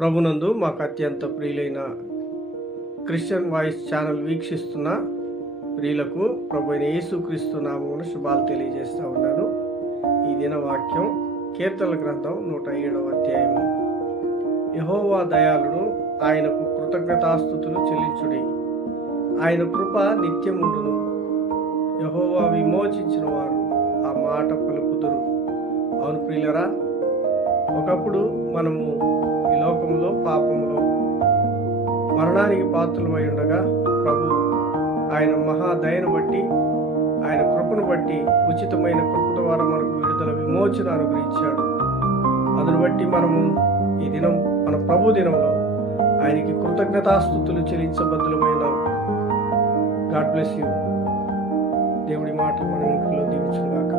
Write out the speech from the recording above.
ప్రభునందు మాకు అత్యంత ప్రియులైన క్రిస్టియన్ వాయిస్ ఛానల్ వీక్షిస్తున్న ప్రియులకు ప్రభు అయిన యేసుక్రీస్తు నామమున శుభాలు తెలియజేస్తూ ఉన్నాను. ఈ దిన వాక్యం కీర్తనల గ్రంథం 107వ అధ్యాయము. యెహోవా దయాళుడు, ఆయనకు కృతజ్ఞతాస్తుతులు చెల్లించుడి. ఆయన కృప నిత్యముండును. యెహోవా విమోచించిన వారు ఆ మాట పలుకుదురు. అవును ప్రియులరా, ఒకప్పుడు మనము ఈ లోకంలో పాపంలో మరణానికి పాత్రలమై ఉండగా ప్రభు ఆయన మహాదయను బట్టి, ఆయన కృపను బట్టి, ఉచితమైన కృప ద్వారా మనకు విడుదల విమోచన అనుగ్రహించాడు. అందును బట్టి మనము ఈ దినం మన ప్రభు దినంలో ఆయనకి కృతజ్ఞతాస్తుతులు చెల్లించబద్దులమైన. God bless you. దేవుడి మాటలు మన ఇంట్లో దీవించుగాక.